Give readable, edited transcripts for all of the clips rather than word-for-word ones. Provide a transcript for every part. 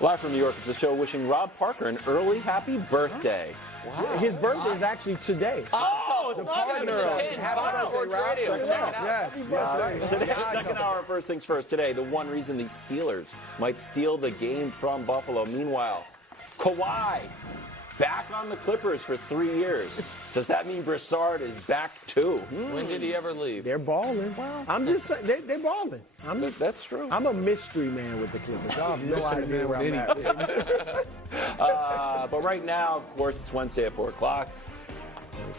Live from New York, it's a show wishing Rob Parker an early happy birthday. Wow. His birthday is actually today. Oh, the partner. Happy birthday, Rob. Yes. Today, second hour of First Things First. Today, the one reason the Steelers might steal the game from Buffalo. Meanwhile, Kawhi back on the Clippers for 3 years. Does that mean Broussard is back too? When did he ever leave? They're balling. Wow. I'm just saying, they're balling. That's true. I'm a mystery man with the Clippers. I have no idea where I'm at. But right now, of course, it's Wednesday at 4 o'clock.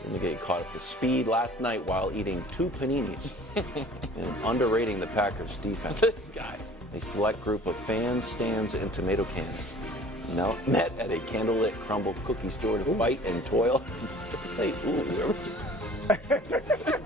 Let me get you caught up to speed. Last night, while eating 2 paninis and underrating the Packers' defense, This guy. a select group of fans, stands, and tomato cans met at a candlelit crumble cookie store to fight and toil. Say, ooh.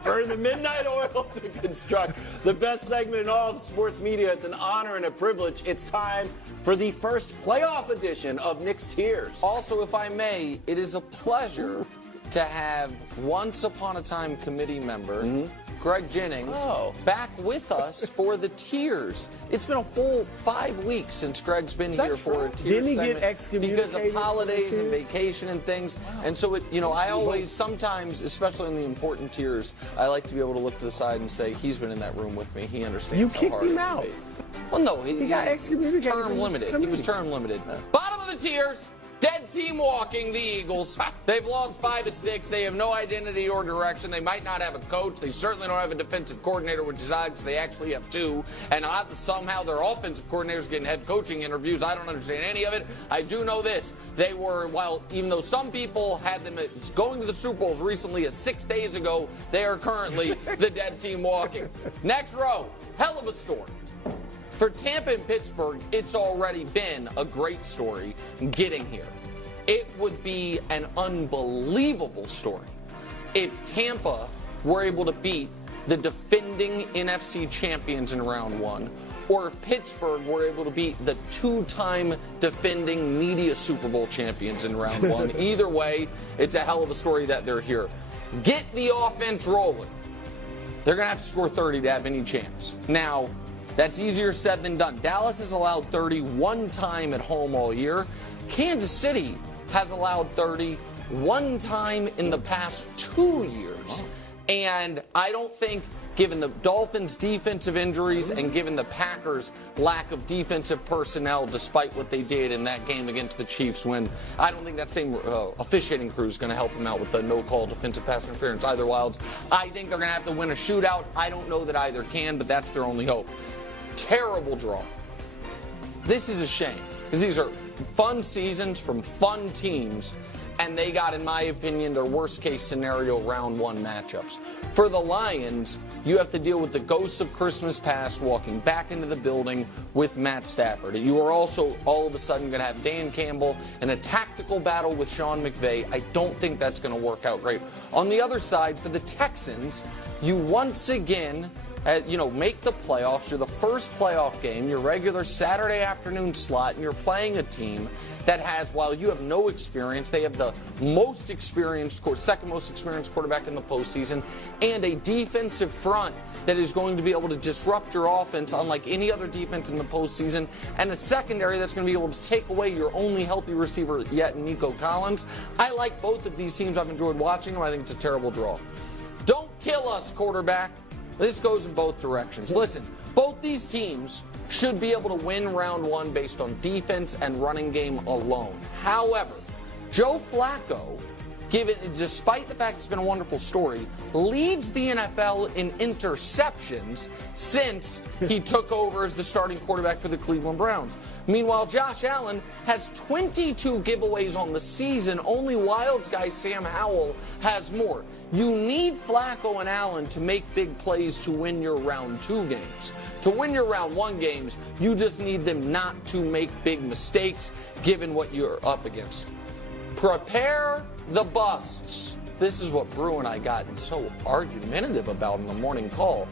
Burn the midnight oil to construct the best segment in all of sports media. It's an honor and a privilege. It's time for the first playoff edition of Nick's Tears. Also, if I may, it is a pleasure to have once upon a time committee member Greg Jennings back with us for the Tears. It's been a full 5 weeks since Greg's been here for a Tears Didn't he segment get excommunicated because of holidays and vacation and things. And so, I always, sometimes, especially in the important Tears, I like to be able to look to the side and say, he's been in that room with me. He understands You how kicked hard him it can out. be. Well, no, He got excommunicated. term limited. He was term limited. Bottom of the Tears. Dead team walking, the Eagles. They've lost 5 of 6. They have no identity or direction. They might not have a coach. They certainly don't have a defensive coordinator, which is odd because they actually have 2. And somehow their offensive coordinator's getting head coaching interviews. I don't understand any of it. I do know this. They were, even though some people had them going to the Super Bowls recently as 6 days ago, they are currently the dead team walking. Next row, hell of a story. For Tampa and Pittsburgh, it's already been a great story getting here. It would be an unbelievable story if Tampa were able to beat the defending NFC champions in round 1, or if Pittsburgh were able to beat the 2-time defending media Super Bowl champions in round 1. Either way, it's a hell of a story that they're here. Get the offense rolling. They're going to have to score 30 to have any chance. Now, that's easier said than done. Dallas has allowed 30 one time at home all year. Kansas City has allowed 30 one time in the past 2 years. And I don't think, given the Dolphins' defensive injuries and given the Packers' lack of defensive personnel, despite what they did in that game against the Chiefs, when I don't think that same officiating crew is going to help them out with the no-call defensive pass interference either. Wilds, I think they're going to have to win a shootout. I don't know that either can, but that's their only hope. Terrible draw. This is a shame, because these are fun seasons from fun teams, and they got, in my opinion, their worst-case scenario round 1 matchups. For the Lions, you have to deal with the ghosts of Christmas past walking back into the building with Matt Stafford. You are also, all of a sudden, going to have Dan Campbell in a tactical battle with Sean McVay. I don't think that's going to work out great. On the other side, for the Texans, you once again make the playoffs. You're the first playoff game, your regular Saturday afternoon slot, and you're playing a team that has, while you have no experience, they have the most experienced, second most experienced quarterback in the postseason, and a defensive front that is going to be able to disrupt your offense unlike any other defense in the postseason, and a secondary that's going to be able to take away your only healthy receiver yet, Nico Collins. I like both of these teams. I've enjoyed watching them. I think it's a terrible draw. Don't kill us, quarterback. This goes in both directions. Listen, both these teams should be able to win round 1 based on defense and running game alone. However, Joe Flacco, despite the fact it's been a wonderful story, leads the NFL in interceptions since he took over as the starting quarterback for the Cleveland Browns. Meanwhile, Josh Allen has 22 giveaways on the season. Only Wilds guy Sam Howell has more. You need Flacco and Allen to make big plays to win your round 2 games. To win your round 1 games, you just need them not to make big mistakes given what you're up against. Prepare the busts. This is what Brew and I got so argumentative about in the morning call.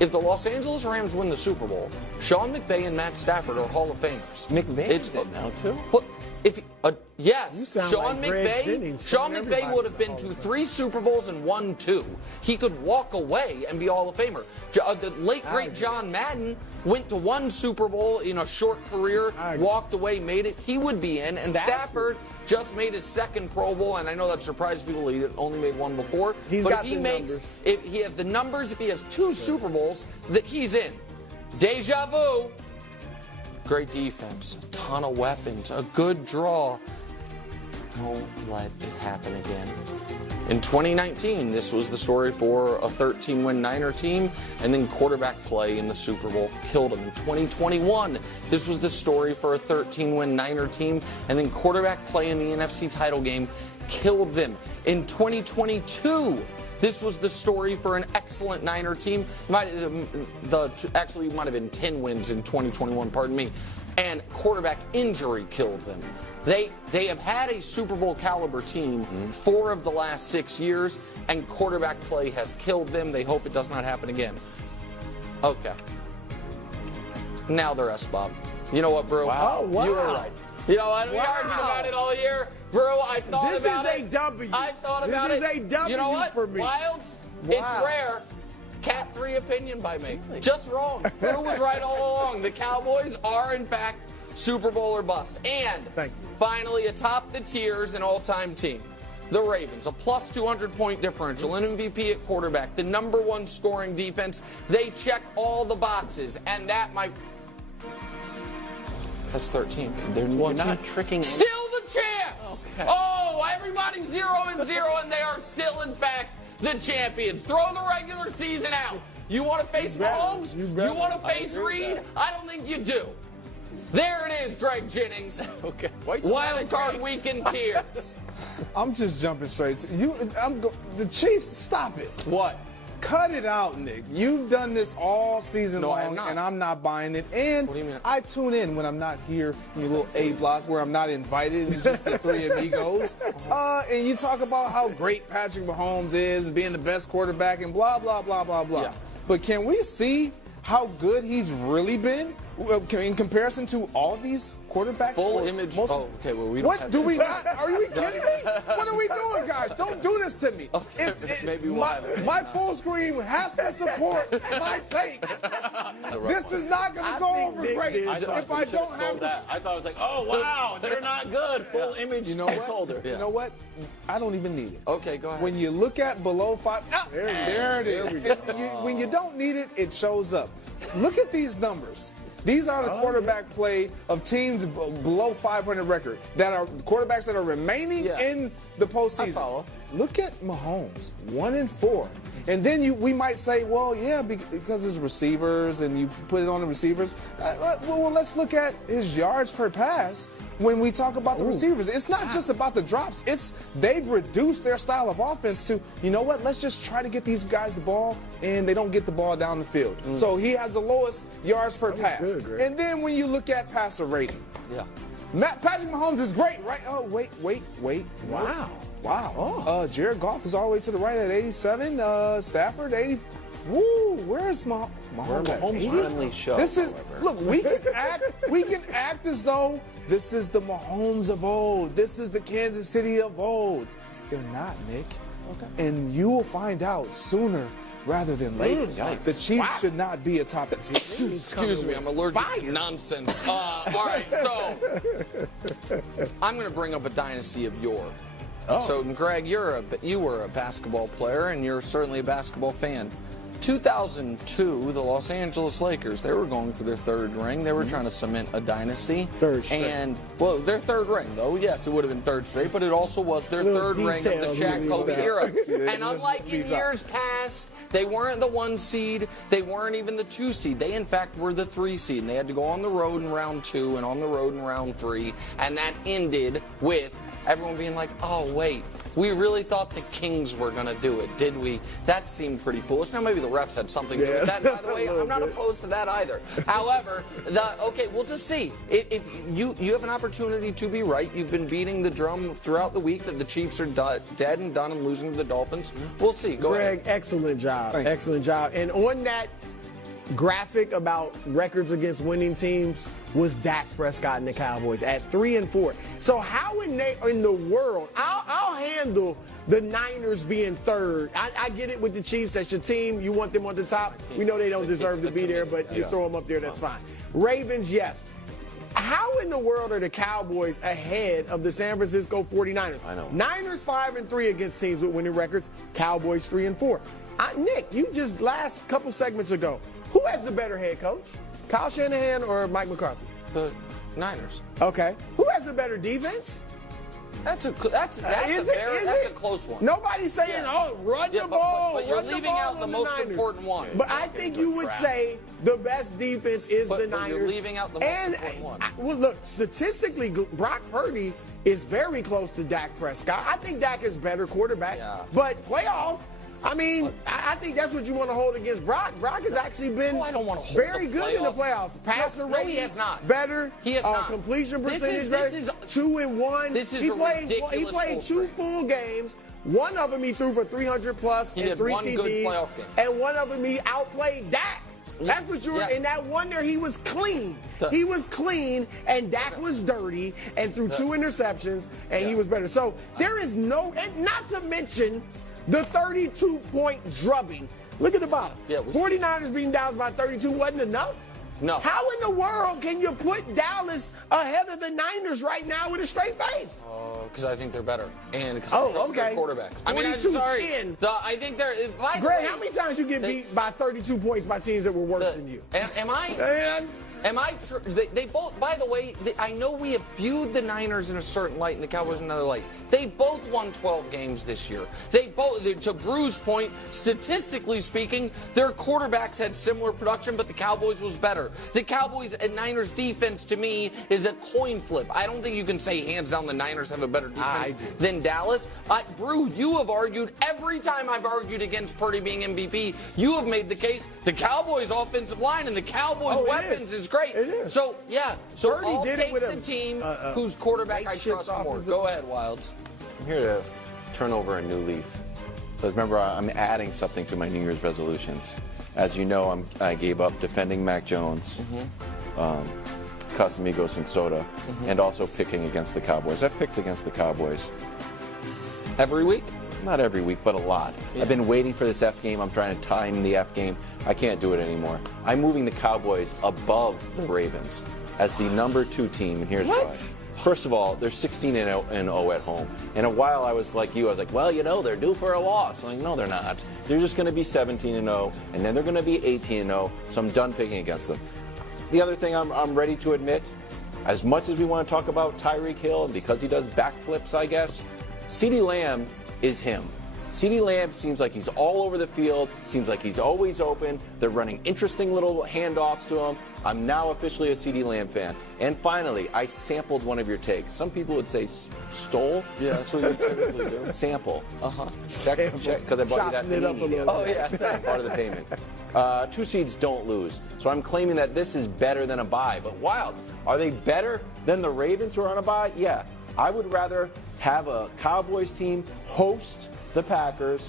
If the Los Angeles Rams win the Super Bowl, Sean McVay and Matt Stafford are Hall of Famers. McVay's it now, too? Well, yes, Sean McVay would have been to 3 Super Bowls and won 2. He could walk away and be Hall of Famer. The late, great John Madden went to one Super Bowl in a short career, walked away, made it, he would be in. And Stafford just made his second Pro Bowl, and I know that surprised people. He only made one before. But if he has the numbers, if he has 2 Super Bowls, that he's in. Deja vu. Great defense, a ton of weapons, a good draw. Don't let it happen again. In 2019, this was the story for a 13-win Niner team, and then quarterback play in the Super Bowl killed them. In 2021, this was the story for a 13-win Niner team, and then quarterback play in the NFC title game killed them. In 2022, this was the story for an excellent Niner team. Actually, it might have been 10 wins in 2021, pardon me, and quarterback injury killed them. They have had a Super Bowl caliber team 4 of the last 6 years, and quarterback play has killed them. They hope it does not happen again. Okay. Now the rest, Bob. You know what, Brew? Wow. You were right. You know what? We argued about it all year. Brew, I thought about it. This is a W. I thought about it. This is a W you know what? for me. Wilds, it's rare. Cat 3 opinion by me. Just wrong. Brew was right all along. The Cowboys are, in fact, Super Bowl or bust. And finally, atop the tiers, an all-time team. The Ravens, a plus 200-point differential, an MVP at quarterback, the #1 scoring defense. They check all the boxes, and that might... That's 13. You're not tricking. Still the champs! Okay. Oh, everybody's 0-0, and they are still, in fact, the champions. Throw the regular season out. You want to face Mahomes? You want to face Reed? I don't think you do. There it is, Greg Jennings. Okay. Wild card weekend tears. I'm just jumping straight to you. The Chiefs, stop it. What? Cut it out, Nick. You've done this all season long, not. and I'm not buying it. And What do you mean? I tune in when I'm not here in your little A block where I'm not invited. It's just the 3 amigos. And you talk about how great Patrick Mahomes is and being the best quarterback and blah, blah, blah, blah, blah. Yeah. But can we see how good he's really been in comparison to all these quarterbacks? Full image. Okay, well, we don't have do we not? Are you kidding me? What are we doing, guys? Don't do this to me. Okay, maybe we'll have it. My full screen has to support my take. This is not going to go over great if I don't have that. I thought it was like, oh, wow, they're not good. Full image placeholder. You know what? I don't even need it. Okay, go ahead. When you look at below 5, there it is. When you don't need it, it shows up. Look at these numbers. These are the quarterback play of teams below 500 record that are quarterbacks that are remaining in the postseason. I follow. Look at Mahomes, 1-4. And then we might say, well, yeah, because it's receivers and you put it on the receivers. Well, let's look at his yards per pass when we talk about the receivers. It's not just about the drops. They've reduced their style of offense to, you know what, let's just try to get these guys the ball, and they don't get the ball down the field. So he has the lowest yards per pass. And then when you look at passer rating. Patrick Mahomes is great, right? Oh, wait. Wow. Jared Goff is all the way to the right at 87. Stafford, 80. Woo, where's Mahomes? Mahomes finally show. This is, look, we can act as though this is the Mahomes of old. This is the Kansas City of old. They're not, Nick. Okay. And you will find out sooner rather than later. The Chiefs should not be a top 10 team. Excuse me, I'm allergic to nonsense. All right, so I'm going to bring up a dynasty of yore. So, Greg, you were a basketball player, and you're certainly a basketball fan. 2002, the Los Angeles Lakers, they were going for their 3rd ring. They were trying to cement a dynasty. 3rd straight. And, well, their 3rd ring, though. Yes, it would have been 3rd straight, but it also was their 3rd ring of the Shaq-Kobe era. And unlike in years past, they weren't the 1 seed. They weren't even the 2 seed. They, in fact, were the 3 seed. And they had to go on the road in round 2 and on the road in round 3. And that ended with everyone being like, oh, wait, we really thought the Kings were going to do it, did we? That seemed pretty foolish. Now, maybe the refs had something to do with that. By the way, I'm not opposed to that either. However, we'll just see. If you have an opportunity to be right. You've been beating the drum throughout the week that the Chiefs are dead and done and losing to the Dolphins. We'll see. Go ahead. Greg, excellent job. Excellent job. And on that graphic about records against winning teams was Dak Prescott and the Cowboys at 3-4. So how in the world, I'll handle the Niners being third. I get it with the Chiefs. That's your team. You want them on the top. We know they don't deserve to be there, but you throw them up there, that's fine. Ravens, yes. How in the world are the Cowboys ahead of the San Francisco 49ers? I know. Niners 5-3 against teams with winning records. Cowboys 3-4. Nick, you just last couple segments ago, who has the better head coach? Kyle Shanahan or Mike McCarthy? The Niners. Okay. Who has the better defense? That's a close one. Nobody's saying, run the ball. But you're leaving out the most important one. But I think you would say the best defense is the Niners. But you're leaving out the most important one. Well, look, statistically, Brock Purdy is very close to Dak Prescott. I think Dak is better quarterback. Yeah. But playoff, I mean, I think that's what you want to hold against Brock. Brock has actually been I don't want to hold very the good in the playoffs. playoffs. Passer rating, he has not. Better. He has not. Completion percentage, This is 2-1. This is he played ridiculous. two full games. One of them he threw for 300 plus and 3 one TDs. good playoff game. And one of them he outplayed Dak. That's what you were. In that one there, he was clean. He was clean, and Dak was dirty, and threw 2 interceptions, and he was better. So there is no, and not to mention the 32-point drubbing. Look at the bottom. 49ers beating Dallas by 32 wasn't enough? No. How in the world can you put Dallas ahead of the Niners right now with a straight face? Because I think they're better. And because their quarterback. I mean, I'm sorry. I think they're... Greg, how many times you get beat by 32 points by teams that were worse than you? Am I they both, by the way, I know we have viewed the Niners in a certain light and the Cowboys in another light. They both won 12 games this year. They both, to Brew's point, statistically speaking, their quarterbacks had similar production, but the Cowboys was better. The Cowboys and Niners defense, to me, is a coin flip. I don't think you can say hands down the Niners have a better defense than Dallas. Brew, you have argued, every time I've argued against Purdy being MVP, you have made the case the Cowboys' offensive line and the Cowboys' weapons is great. It is. So, so Purdy I'll did take it with the team whose quarterback I trust more. Go ahead, Wilds. I'm here to turn over a new leaf. Because remember, I'm adding something to my New Year's resolutions. As you know, I gave up defending Mac Jones, Casamigos and Soda, and also picking against the Cowboys. I've picked against the Cowboys. Every week? Not every week, but a lot. I've been waiting for this F game. I'm trying to time the F game. I can't do it anymore. I'm moving the Cowboys above the Ravens as the number 2 team, and here's why. First of all, they're 16-0 at home. And a while I was like you, I was like, well, they're due for a loss. I'm like, no, they're not. They're just going to be 17-0, and then they're going to be 18-0, so I'm done picking against them. The other thing I'm ready to admit, as much as we want to talk about Tyreek Hill, and because he does backflips, I guess, CeeDee Lamb is him. CeeDee Lamb seems like he's all over the field, seems like he's always open. They're running interesting little handoffs to him. I'm now officially a CeeDee Lamb fan. And finally, I sampled one of your takes. Some people would say stole. Yeah, that's what you typically do. Sample. Check, because I bought you that panini. Oh, yeah. Part of the payment. 2 seeds don't lose. So I'm claiming that this is better than a bye. But Wilds, are they better than the Ravens who are on a bye? Yeah. I would rather have a Cowboys team host the Packers